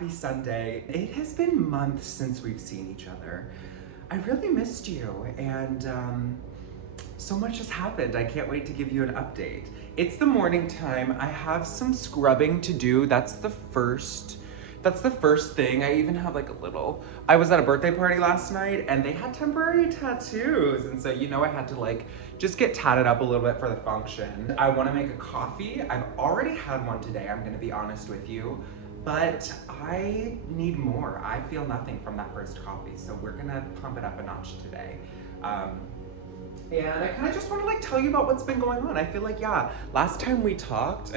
Happy Sunday. It has been months since we've seen each other. I really missed you, and so much has happened. I can't wait to give you an update. It's the morning time. I have some scrubbing to do. That's the first thing. I even have I was at a birthday party last night and they had temporary tattoos. And so, I had to just get tatted up a little bit for the function. I want to make a coffee. I've already had one today, I'm going to be honest with you, but I need more. I feel nothing from that first coffee. So we're going to pump it up a notch today. And I kind of just want to tell you about what's been going on. I feel last time we talked,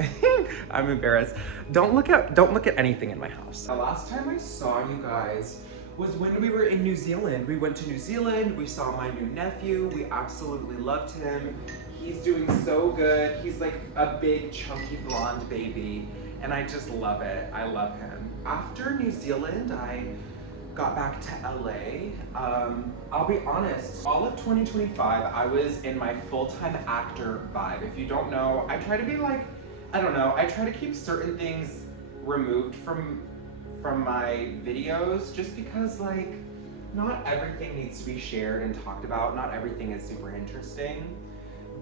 I'm embarrassed. Don't look at anything in my house. The last time I saw you guys was when we were in New Zealand. We went to New Zealand, we saw my new nephew, we absolutely loved him. He's doing so good. He's like a big chunky blonde baby and I just love it. I love him. After New Zealand, I got back to LA. I'll be honest, all of 2025, I was in my full-time actor vibe. If you don't know, I try to be I try to keep certain things removed from my videos just because not everything needs to be shared and talked about. Not everything is super interesting.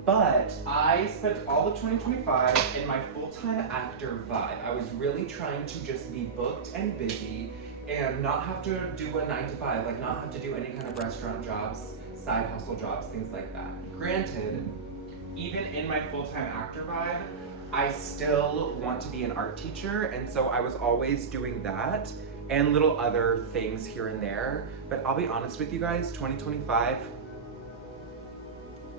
But I spent all of 2025 in my full-time actor vibe. I was really trying to just be booked and busy and not have to do a 9-to-5, not have to do any kind of restaurant jobs, side hustle jobs, things like that. Granted, even in my full-time actor vibe, I still want to be an art teacher, and so I was always doing that and little other things here and there. But I'll be honest with you guys, 2025,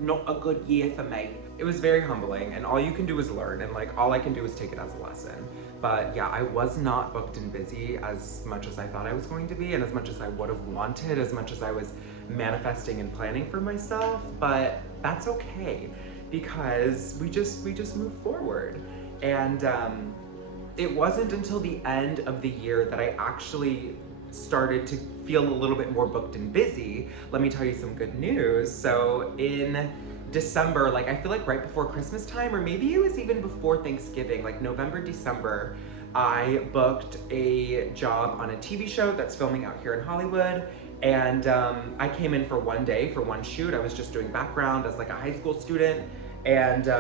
not a good year for me. It was very humbling, and all you can do is learn, and all I can do is take it as a lesson. But yeah, I was not booked and busy as much as I thought I was going to be, and as much as I would have wanted, as much as I was manifesting and planning for myself. But that's okay, because we just move forward. And it wasn't until the end of the year that I actually started to feel a little bit more booked and busy. Let me tell you some good news. So in December, I feel right before Christmas time, or maybe it was even before Thanksgiving, November, December, I booked a job on a TV show that's filming out here in Hollywood. And I came in for one day, for one shoot. I was just doing background as a high school student. And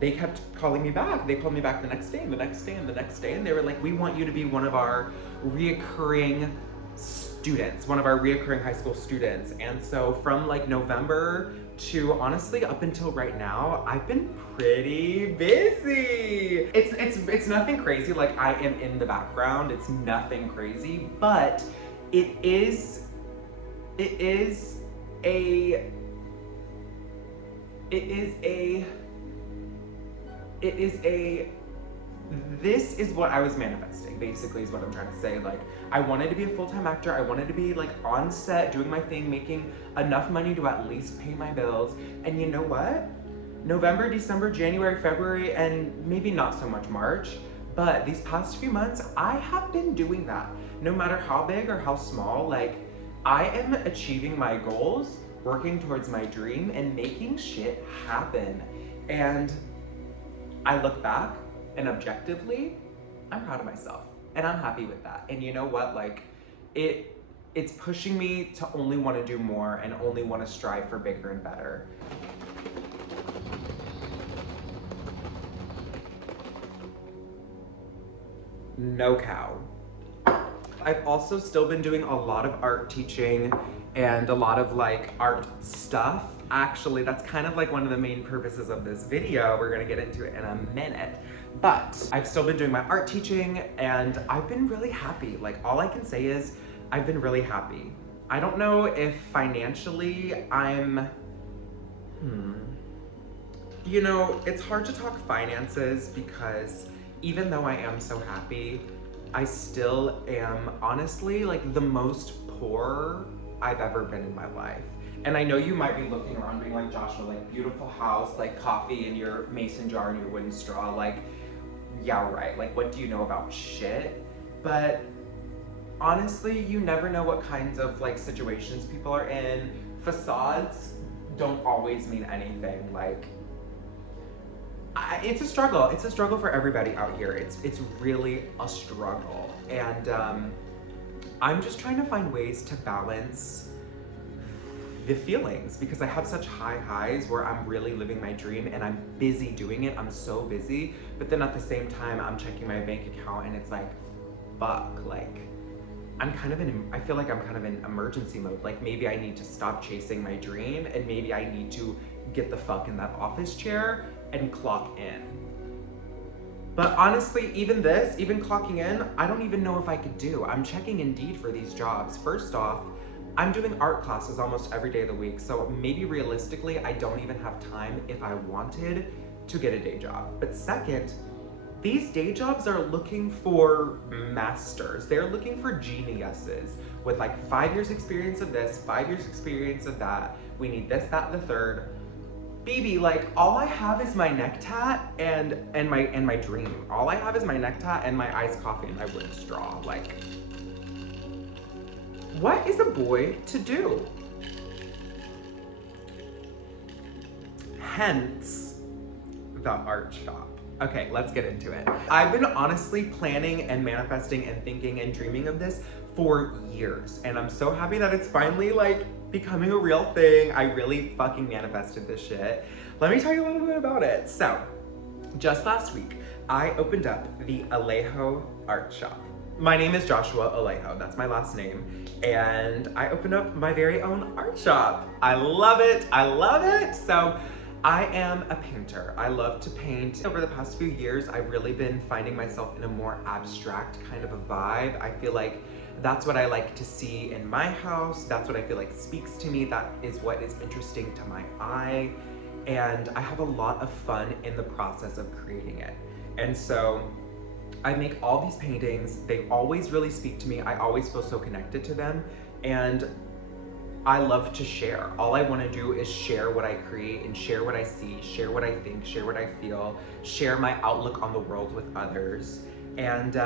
they kept calling me back. They called me back the next day and the next day and the next day. And they were like, we want you to be one of our reoccurring students, one of our reoccurring high school students. And so from November to honestly up until right now, I've been pretty busy. It's nothing crazy. I am in the background. It's nothing crazy, but it is this is what I was manifesting, basically, is what I'm trying to say. I wanted to be a full-time actor. I wanted to be on set, doing my thing, making enough money to at least pay my bills. And you know what? November, December, January, February, and maybe not so much March, but these past few months, I have been doing that. No matter how big or how small, I am achieving my goals, working towards my dream, and making shit happen. And I look back, and objectively, I'm proud of myself, and I'm happy with that. And you know what? It's pushing me to only want to do more and only want to strive for bigger and better. No cow. I've also still been doing a lot of art teaching and a lot of art stuff. Actually, that's kind of one of the main purposes of this video. We're gonna get into it in a minute. But I've still been doing my art teaching and I've been really happy. All I can say is I've been really happy. I don't know if financially I'm, it's hard to talk finances because even though I am so happy, I still am honestly the most poor I've ever been in my life. And I know you might be looking around being Joshua, beautiful house, coffee in your mason jar and your wooden straw, yeah, right, what do you know about shit? But honestly, you never know what kinds of situations people are in. Facades don't always mean anything. It's a struggle. It's a struggle for everybody out here. It's really a struggle. And I'm just trying to find ways to balance the feelings because I have such high highs where I'm really living my dream and I'm busy doing it. I'm so busy. But then at the same time, I'm checking my bank account and it's like, fuck, like, I feel like I'm kind of in emergency mode. Like maybe I need to stop chasing my dream and maybe I need to get the fuck in that office chair and clock in. But honestly, even clocking in, I don't even know if I could do. I'm checking Indeed for these jobs. First off, I'm doing art classes almost every day of the week. So maybe realistically, I don't even have time if I wanted to get a day job. But second, these day jobs are looking for masters. They're looking for geniuses with like 5 years experience of this, 5 years experience of that. We need this, that, and the third. BB, like all I have is my neck tat and my dream. All I have is my neck tat and my iced coffee and my wood straw. Like, what is a boy to do? Hence the art shop. Okay, let's get into it. I've been honestly planning and manifesting and thinking and dreaming of this for years. And I'm so happy that it's finally like becoming a real thing. I really fucking manifested this shit. Let me tell you a little bit about it. So, just last week, I opened up the Alejo Art Shop. My name is Joshua Alejo, that's my last name. And I opened up my very own art shop. I love it, I love it. So, I am a painter. I love to paint. Over the past few years, I've really been finding myself in a more abstract kind of a vibe. I feel like that's what I like to see in my house. That's what I feel like speaks to me. That is what is interesting to my eye. And I have a lot of fun in the process of creating it. And so I make all these paintings. They always really speak to me. I always feel so connected to them. And I love to share. All I want to do is share what I create and share what I see, share what I think, share what I feel, share my outlook on the world with others. And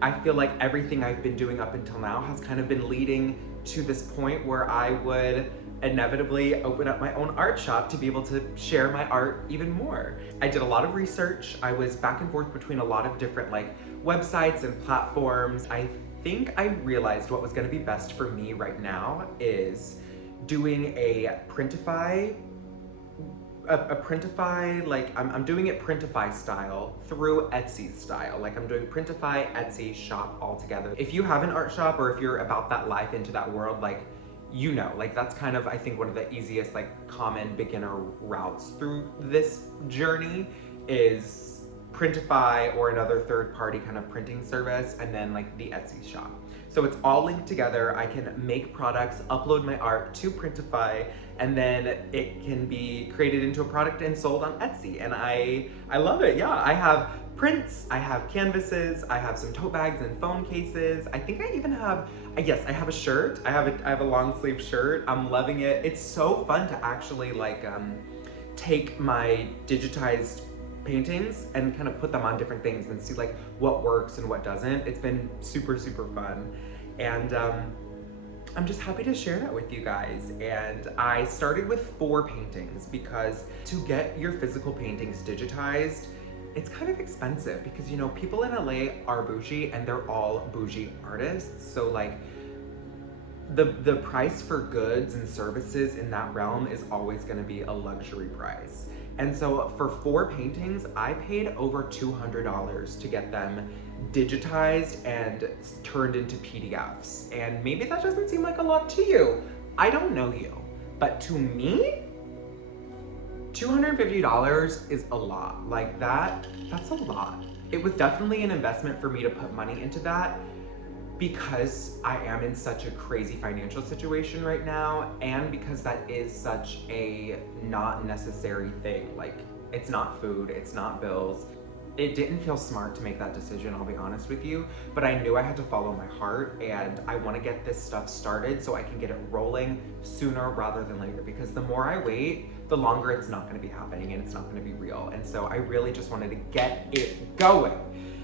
I feel like everything I've been doing up until now has kind of been leading to this point where I would inevitably open up my own art shop to be able to share my art even more. I did a lot of research. I was back and forth between a lot of different like websites and platforms. I think I realized what was gonna be best for me right now is doing a Printify, like I'm doing it Printify style through Etsy style. Like I'm doing Printify, Etsy shop all together. If you have an art shop or if you're about that life into that world, like, you know, like that's kind of, I think, one of the easiest, like common beginner routes through this journey is Printify or another third-party kind of printing service, and then like the Etsy shop. So it's all linked together. I can make products, upload my art to Printify, and then it can be created into a product and sold on Etsy. And I love it. Yeah, I have prints, I have canvases, I have some tote bags and phone cases. I think I even have, yes, I have a shirt. I have a long sleeve shirt. I'm loving it. It's so fun to actually like take my digitized paintings and kind of put them on different things and see like what works and what doesn't. It's been super, super fun. And I'm just happy to share that with you guys. And I started with 4 paintings because to get your physical paintings digitized, it's kind of expensive because, you know, people in LA are bougie and they're all bougie artists. So like the price for goods and services in that realm is always gonna be a luxury price. And so for 4 paintings, I paid over $200 to get them digitized and turned into PDFs. And maybe that doesn't seem like a lot to you. I don't know you, but to me, $250 is a lot. Like that's a lot. It was definitely an investment for me to put money into that because I am in such a crazy financial situation right now, and because that is such a not necessary thing. Like, it's not food, it's not bills. It didn't feel smart to make that decision, I'll be honest with you, but I knew I had to follow my heart, and I want to get this stuff started so I can get it rolling sooner rather than later, because the more I wait, the longer it's not going to be happening and it's not going to be real. And so I really just wanted to get it going.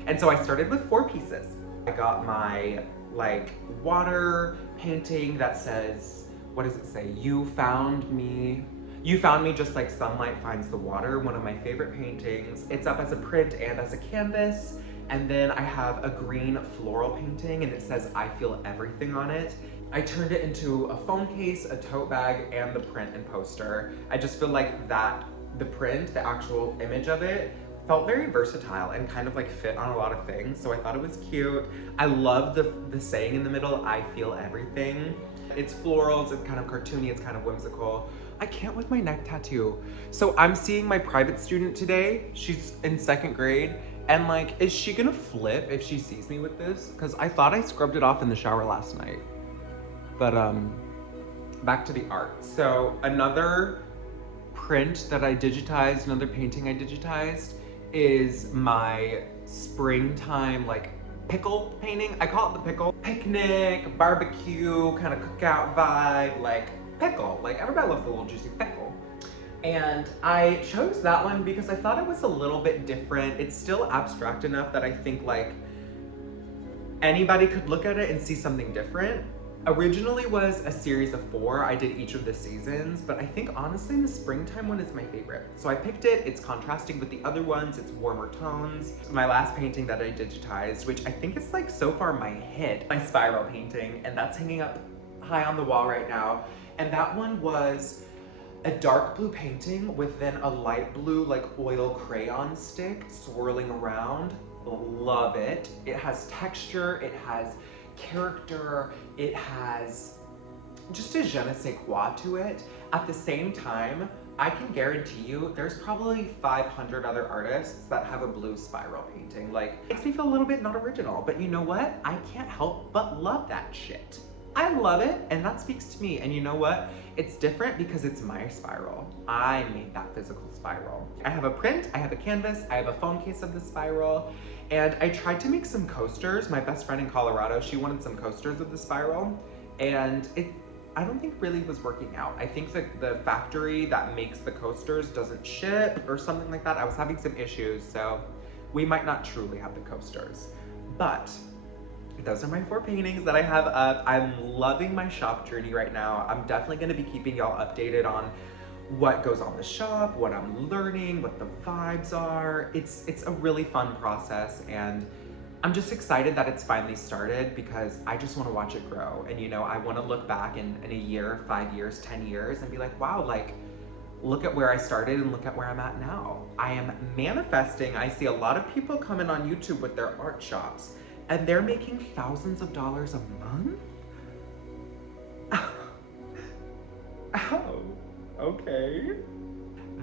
And so I started with 4 pieces. I got my like water painting that says, what does it say? You found me. You Found Me Just Like Sunlight Finds the Water, one of my favorite paintings. It's up as a print and as a canvas. And then I have a green floral painting and it says I Feel Everything on it. I turned it into a phone case, a tote bag, and the print and poster. I just feel like that, the print, the actual image of it, felt very versatile and kind of like fit on a lot of things. So I thought it was cute. I love the saying in the middle, I feel everything. It's florals, it's kind of cartoony, it's kind of whimsical. I can't with my neck tattoo. So I'm seeing my private student today. She's in 2nd grade. And like, is she gonna flip if she sees me with this? Cause I thought I scrubbed it off in the shower last night. But back to the art. So another print that I digitized, another painting I digitized is my springtime like pickle painting. I call it the pickle. Picnic, barbecue, kind of cookout vibe, like pickle. Like everybody loves a little juicy pickle. And I chose that one because I thought it was a little bit different. It's still abstract enough that I think like anybody could look at it and see something different. Originally was a series of 4. I did each of the seasons, but I think honestly the springtime one is my favorite. So I picked it, it's contrasting with the other ones, it's warmer tones. My last painting that I digitized, which I think is like so far my hit, my spiral painting, and that's hanging up high on the wall right now. And that one was a dark blue painting with then a light blue like oil crayon stick swirling around. Love it. It has texture, it has character, it has just a je ne sais quoi to it. At the same time, I can guarantee you there's probably 500 other artists that have a blue spiral painting. Like, it makes me feel a little bit not original, but you know what? I can't help but love that shit. I love it, and that speaks to me. And you know what? It's different because it's my spiral. I made that physical spiral. I have a print, I have a canvas, I have a phone case of the spiral, and I tried to make some coasters. My best friend in Colorado, she wanted some coasters of the spiral, and I don't think really was working out. I think that the factory that makes the coasters doesn't ship or something like that. I was having some issues, so we might not truly have the coasters. But those are my 4 paintings that I have up. I'm loving my shop journey right now. I'm definitely gonna be keeping y'all updated on what goes on the shop, what I'm learning, what the vibes are. It's a really fun process, and I'm just excited that it's finally started because I just wanna watch it grow. And you know, I wanna look back in a year, 5 years, 10 years and be like, wow, like, look at where I started and look at where I'm at now. I am manifesting. I see a lot of people coming on YouTube with their art shops and they're making thousands of dollars a month? Oh, okay.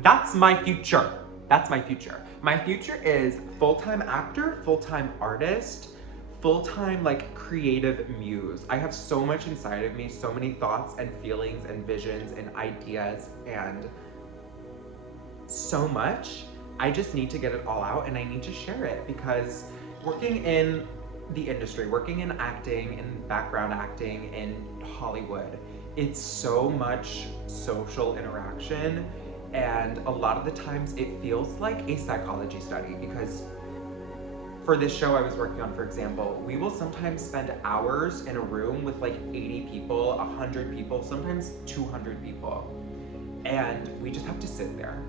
That's my future. That's my future. My future is full-time actor, full-time artist, full-time like creative muse. I have so much inside of me, so many thoughts and feelings and visions and ideas and so much. I just need to get it all out and I need to share it because working in the industry, working in acting, in background acting, in Hollywood, it's so much social interaction, and a lot of the times it feels like a psychology study because for this show I was working on, for example, we will sometimes spend hours in a room with like 80 people, 100 people, sometimes 200 people, and we just have to sit there.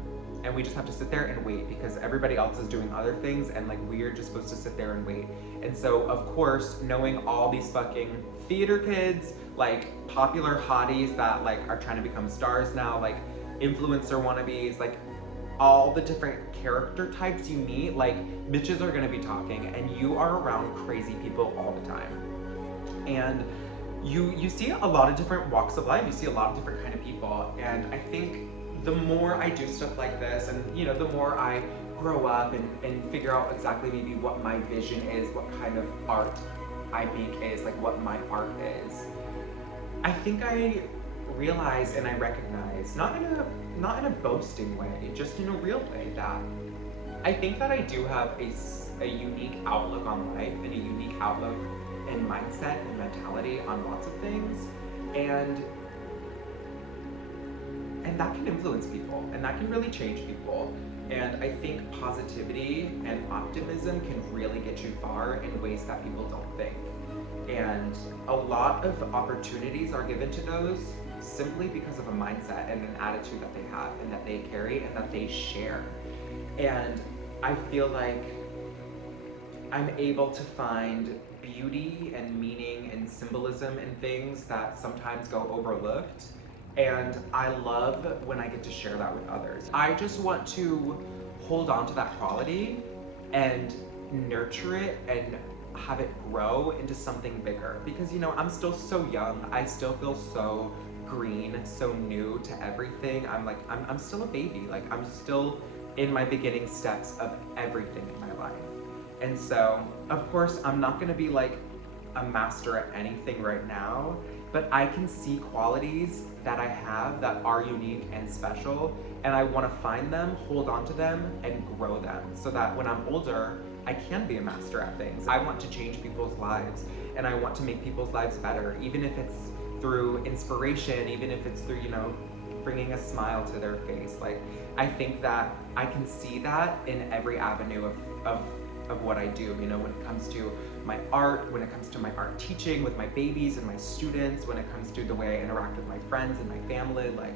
And we just have to sit there and wait because everybody else is doing other things and like we're just supposed to sit there and wait. And so of course, knowing all these fucking theater kids, like popular hotties that like are trying to become stars now, like influencer wannabes, like all the different character types you meet, like bitches are gonna be talking and you are around crazy people all the time. And you see a lot of different walks of life, you see a lot of different kind of people, and I think the more I do stuff like this and, you know, the more I grow up and figure out exactly maybe what my vision is, what kind of art I make is, like what my art is, I think I realize and I recognize, not in a boasting way, just in a real way, that I think that I do have a unique outlook on life and a unique outlook and mindset and mentality on lots of things, and that can influence people and that can really change people. And I think positivity and optimism can really get you far in ways that people don't think. And a lot of opportunities are given to those simply because of a mindset and an attitude that they have and that they carry and that they share. And I feel like I'm able to find beauty and meaning and symbolism in things that sometimes go overlooked. And I love when I get to share that with others. I just want to hold on to that quality and nurture it and have it grow into something bigger. Because, you know, I'm still so young. I still feel so green, so new to everything. I'm still a baby. Like, I'm still in my beginning steps of everything in my life. And so, of course, I'm not gonna be like a master at anything right now, but I can see qualities that I have that are unique and special, and I wanna find them, hold on to them, and grow them so that when I'm older, I can be a master at things. I want to change people's lives, and I want to make people's lives better, even if it's through inspiration, even if it's through, you know, bringing a smile to their face. Like, I think that I can see that in every avenue of what I do, you know, when it comes to my art, when it comes to my art teaching with my babies and my students, when it comes to the way I interact with my friends and my family. Like,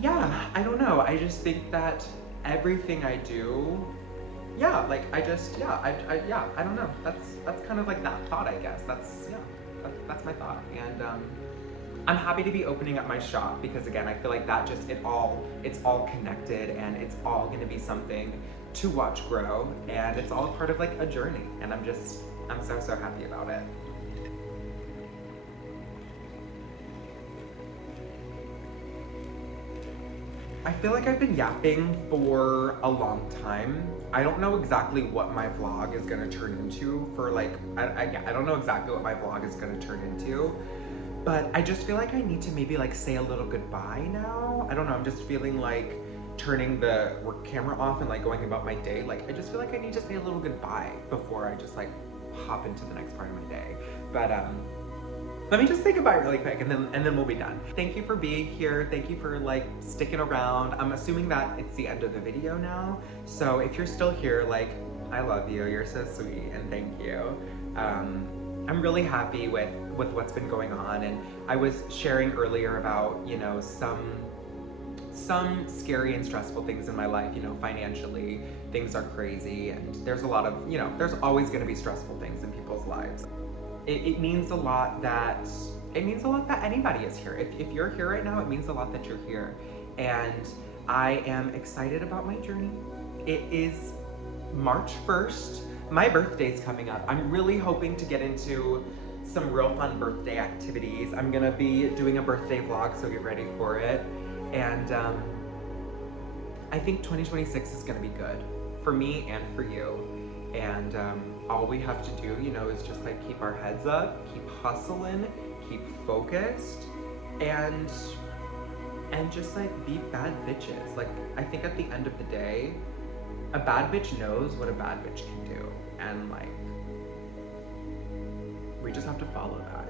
yeah, I don't know. I just think that everything I do, yeah, like I don't know. That's kind of like that thought, I guess. That's my thought. And I'm happy to be opening up my shop because, again, I feel like that just it's all connected, and it's all going to be something to watch grow, and it's all part of like a journey, and I'm so happy about it. I feel like I've been yapping for a long time. I don't know exactly what my vlog is gonna turn into for like, I don't know exactly what my vlog is gonna turn into, but I just feel like I need to maybe like say a little goodbye now. I don't know, I'm just feeling like turning the work camera off and like going about my day. Like, I just feel like I need to say a little goodbye before I just like hop into the next part of my day. But let me just say goodbye really quick, and then we'll be done. Thank you for being here. Thank you for like sticking around. I'm assuming that it's the end of the video now. So if you're still here, like, I love you. You're so sweet, and thank you. I'm really happy with what's been going on, and I was sharing earlier about, you know, some scary and stressful things in my life. You know, financially, things are crazy, and there's a lot of, you know, there's always going to be stressful things in people's lives. It means a lot that anybody is here. If you're here right now, it means a lot that you're here, and I am excited about my journey. It is March 1st. My birthday's coming up. I'm really hoping to get into some real fun birthday activities. I'm gonna be doing a birthday vlog, so get ready for it. And I think 2026 is gonna be good for me and for you. And all we have to do, you know, is just like keep our heads up, keep hustling, keep focused, and just like be bad bitches. Like, I think at the end of the day, a bad bitch knows what a bad bitch can do, and like, we just have to follow that.